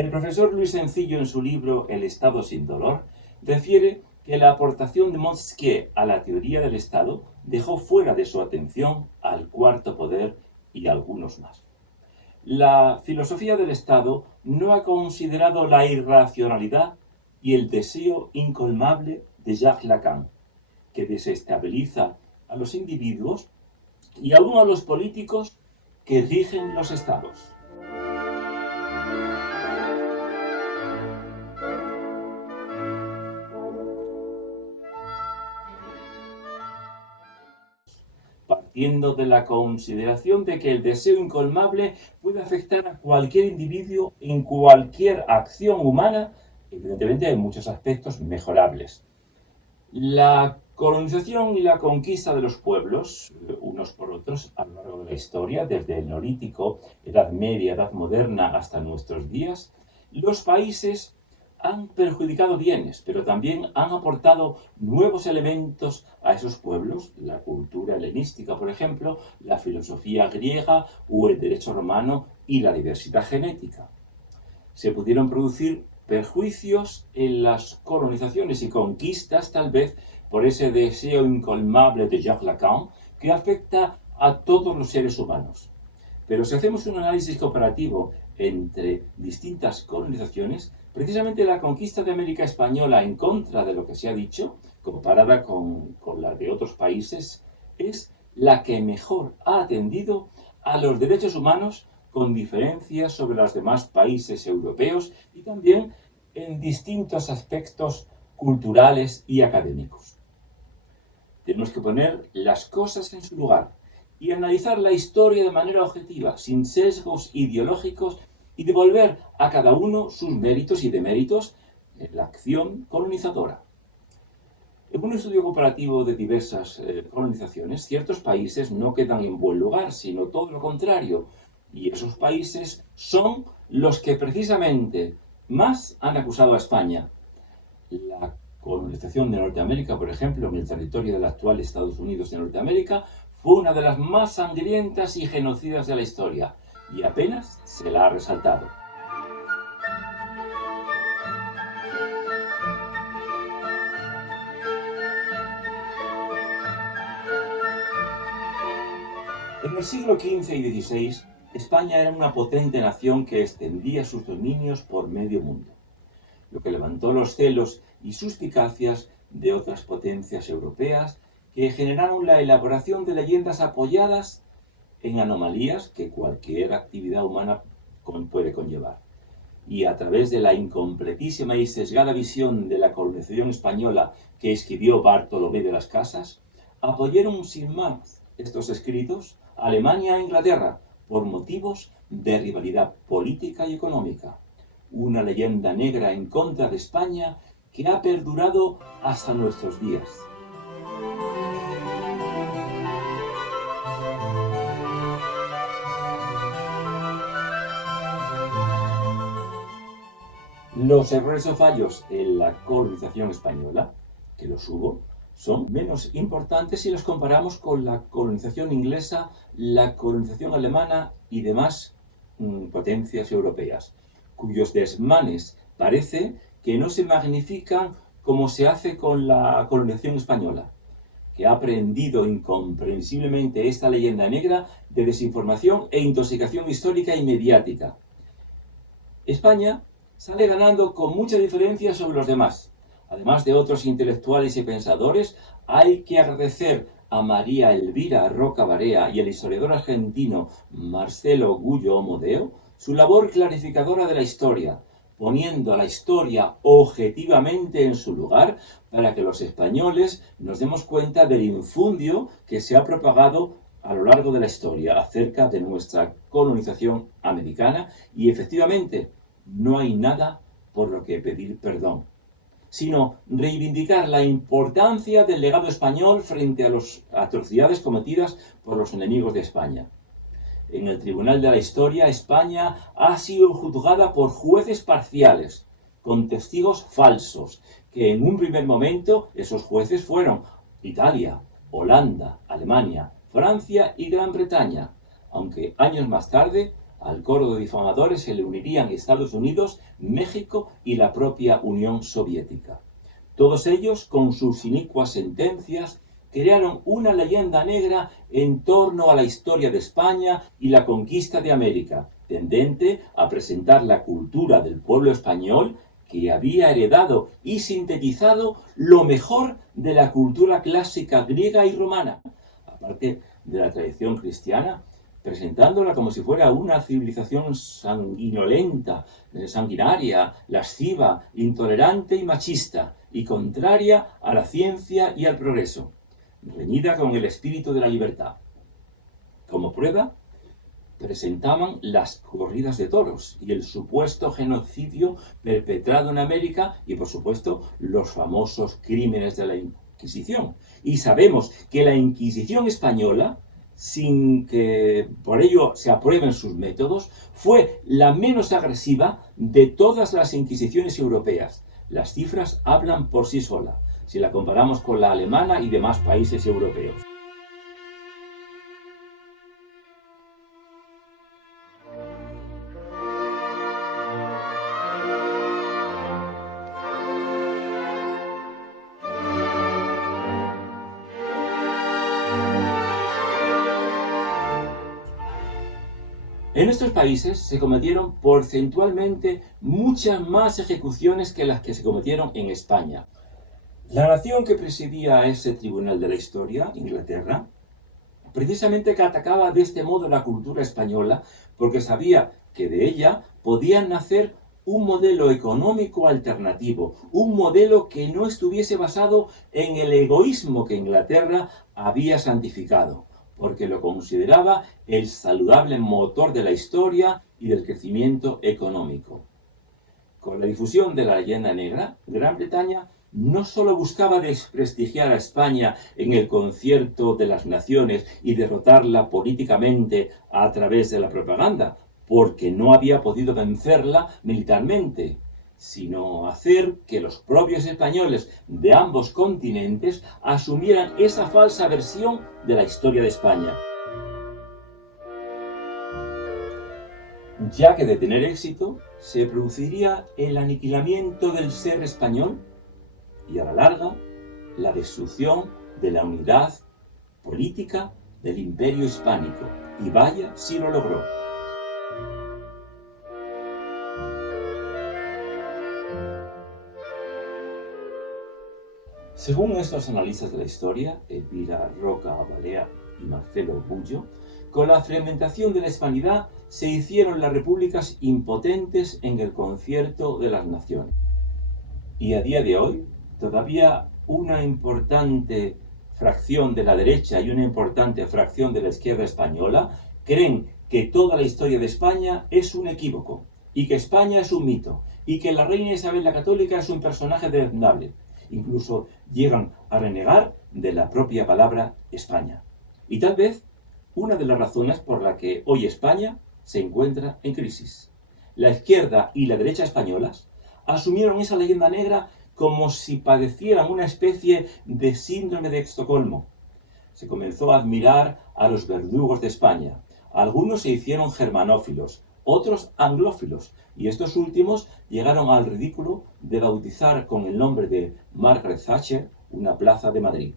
El profesor Luis Sencillo, en su libro El Estado sin dolor, refiere que la aportación de Montesquieu a la teoría del Estado dejó fuera de su atención al cuarto poder y algunos más. La filosofía del Estado no ha considerado la irracionalidad y el deseo incolmable de Jacques Lacan, que desestabiliza a los individuos y aún a los políticos que rigen los estados. Partiendo de la consideración de que el deseo incolmable puede afectar a cualquier individuo en cualquier acción humana, evidentemente hay muchos aspectos mejorables. La colonización y la conquista de los pueblos, unos por otros, a lo largo de la historia, desde el Neolítico, Edad Media, Edad Moderna, hasta nuestros días, los países han perjudicado bienes, pero también han aportado nuevos elementos a esos pueblos, la cultura helenística, por ejemplo, la filosofía griega o el derecho romano y la diversidad genética. Se pudieron producir perjuicios en las colonizaciones y conquistas, tal vez por ese deseo incolmable de Jacques Lacan, que afecta a todos los seres humanos. Pero si hacemos un análisis comparativo entre distintas colonizaciones, precisamente la conquista de América Española, en contra de lo que se ha dicho, comparada con la de otros países, es la que mejor ha atendido a los derechos humanos, con diferencias sobre los demás países europeos y también en distintos aspectos culturales y académicos. Tenemos que poner las cosas en su lugar y analizar la historia de manera objetiva, sin sesgos ideológicos, y devolver a cada uno sus méritos y deméritos en la acción colonizadora. En un estudio comparativo de diversas colonizaciones, ciertos países no quedan en buen lugar, sino todo lo contrario, y esos países son los que precisamente más han acusado a España. La colonización de Norteamérica, por ejemplo, en el territorio del actual Estados Unidos de Norteamérica, fue una de las más sangrientas y genocidas de la historia, y apenas se la ha resaltado. En el siglo XV y XVI, España era una potente nación que extendía sus dominios por medio mundo, lo que levantó los celos y suspicacias de otras potencias europeas que generaron la elaboración de leyendas apoyadas en anomalías que cualquier actividad humana puede conllevar. Y a través de la incompletísima y sesgada visión de la colonización española que escribió Bartolomé de las Casas, apoyaron sin más estos escritos a Alemania e Inglaterra por motivos de rivalidad política y económica. Una leyenda negra en contra de España que ha perdurado hasta nuestros días. Los errores o fallos en la colonización española, que los hubo, son menos importantes si los comparamos con la colonización inglesa, la colonización alemana y demás potencias europeas, cuyos desmanes parece que no se magnifican como se hace con la colonización española, que ha aprendido incomprensiblemente esta leyenda negra de desinformación e intoxicación histórica y mediática. España sale ganando con mucha diferencia sobre los demás. Además de otros intelectuales y pensadores, hay que agradecer a María Elvira Roca Barea y al historiador argentino Marcelo Gullo Omodeo su labor clarificadora de la historia, poniendo a la historia objetivamente en su lugar para que los españoles nos demos cuenta del infundio que se ha propagado a lo largo de la historia acerca de nuestra colonización americana, y efectivamente no hay nada por lo que pedir perdón, sino reivindicar la importancia del legado español frente a las atrocidades cometidas por los enemigos de España. En el Tribunal de la Historia, España ha sido juzgada por jueces parciales, con testigos falsos, que en un primer momento esos jueces fueron Italia, Holanda, Alemania, Francia y Gran Bretaña, aunque años más tarde Al coro de difamadores se le unirían Estados Unidos, México y la propia Unión Soviética. Todos ellos, con sus inicuas sentencias, crearon una leyenda negra en torno a la historia de España y la conquista de América, tendente a presentar la cultura del pueblo español que había heredado y sintetizado lo mejor de la cultura clásica griega y romana, aparte de la tradición cristiana, presentándola como si fuera una civilización sanguinolenta, sanguinaria, lasciva, intolerante y machista, y contraria a la ciencia y al progreso, reñida con el espíritu de la libertad. Como prueba, presentaban las corridas de toros y el supuesto genocidio perpetrado en América y, por supuesto, los famosos crímenes de la Inquisición. Y sabemos que la Inquisición española, sin que por ello se aprueben sus métodos, fue la menos agresiva de todas las inquisiciones europeas. Las cifras hablan por sí solas, si la comparamos con la alemana y demás países europeos. En estos países se cometieron porcentualmente muchas más ejecuciones que las que se cometieron en España. La nación que presidía ese tribunal de la historia, Inglaterra, precisamente que atacaba de este modo la cultura española porque sabía que de ella podía nacer un modelo económico alternativo, un modelo que no estuviese basado en el egoísmo que Inglaterra había santificado, porque lo consideraba el saludable motor de la historia y del crecimiento económico. Con la difusión de la leyenda negra, Gran Bretaña no solo buscaba desprestigiar a España en el concierto de las naciones y derrotarla políticamente a través de la propaganda, porque no había podido vencerla militarmente, sino hacer que los propios españoles de ambos continentes asumieran esa falsa versión de la historia de España. Ya que de tener éxito, se produciría el aniquilamiento del ser español y a la larga la destrucción de la unidad política del imperio hispánico. Y vaya si lo logró. Según estos analistas de la historia, Elvira Roca Balea y Marcelo Bullo, con la fragmentación de la hispanidad se hicieron las repúblicas impotentes en el concierto de las naciones. Y a día de hoy, todavía una importante fracción de la derecha y una importante fracción de la izquierda española creen que toda la historia de España es un equívoco, y que España es un mito, y que la reina Isabel la Católica es un personaje deleznable. Incluso llegan a renegar de la propia palabra España. Y tal vez una de las razones por la que hoy España se encuentra en crisis. La izquierda y la derecha españolas asumieron esa leyenda negra como si padecieran una especie de síndrome de Estocolmo. Se comenzó a admirar a los verdugos de España. Algunos se hicieron germanófilos, otros anglófilos, y estos últimos llegaron al ridículo de bautizar con el nombre de Margaret Thatcher una plaza de Madrid.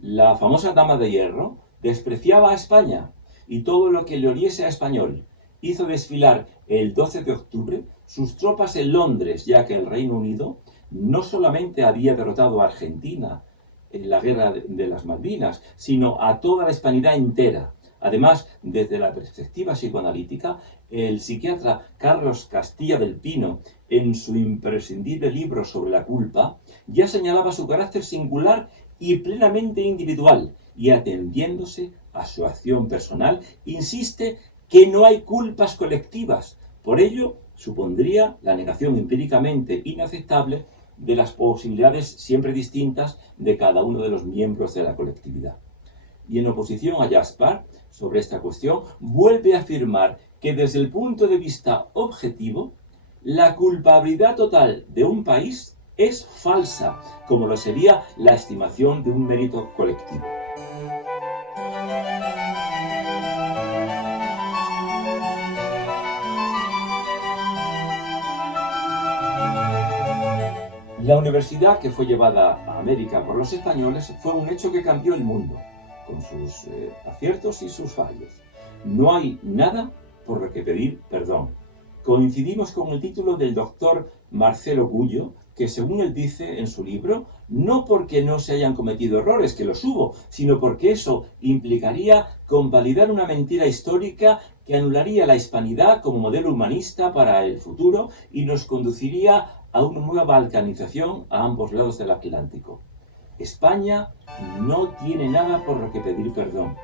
La famosa Dama de Hierro despreciaba a España y todo lo que le oliese a español. Hizo desfilar el 12 de octubre sus tropas en Londres, ya que el Reino Unido no solamente había derrotado a Argentina en la guerra de las Malvinas, sino a toda la hispanidad entera. Además, desde la perspectiva psicoanalítica, el psiquiatra Carlos Castilla del Pino, en su imprescindible libro sobre la culpa, ya señalaba su carácter singular y plenamente individual, y atendiéndose a su acción personal, insiste que no hay culpas colectivas. Por ello, supondría la negación empíricamente inaceptable de las posibilidades siempre distintas de cada uno de los miembros de la colectividad. Y en oposición a Jaspar, sobre esta cuestión, vuelve a afirmar que desde el punto de vista objetivo, la culpabilidad total de un país es falsa, como lo sería la estimación de un mérito colectivo. La universidad, que fue llevada a América por los españoles, fue un hecho que cambió el mundo, con sus aciertos y sus fallos. No hay nada por lo que pedir perdón. Coincidimos con el título del doctor Marcelo Gullo, que según él dice en su libro, no porque no se hayan cometido errores, que los hubo, sino porque eso implicaría convalidar una mentira histórica que anularía la hispanidad como modelo humanista para el futuro y nos conduciría a una nueva balcanización a ambos lados del Atlántico. España no tiene nada por lo que pedir perdón.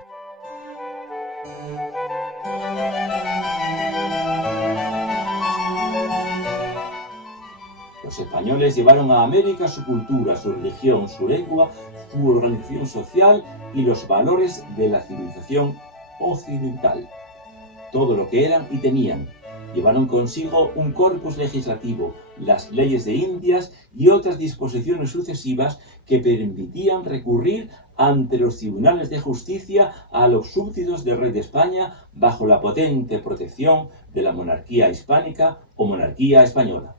Los españoles llevaron a América su cultura, su religión, su lengua, su organización social y los valores de la civilización occidental. Todo lo que eran y tenían. Llevaron consigo un corpus legislativo, las leyes de Indias y otras disposiciones sucesivas que permitían recurrir ante los tribunales de justicia a los súbditos del rey de España bajo la potente protección de la monarquía hispánica o monarquía española.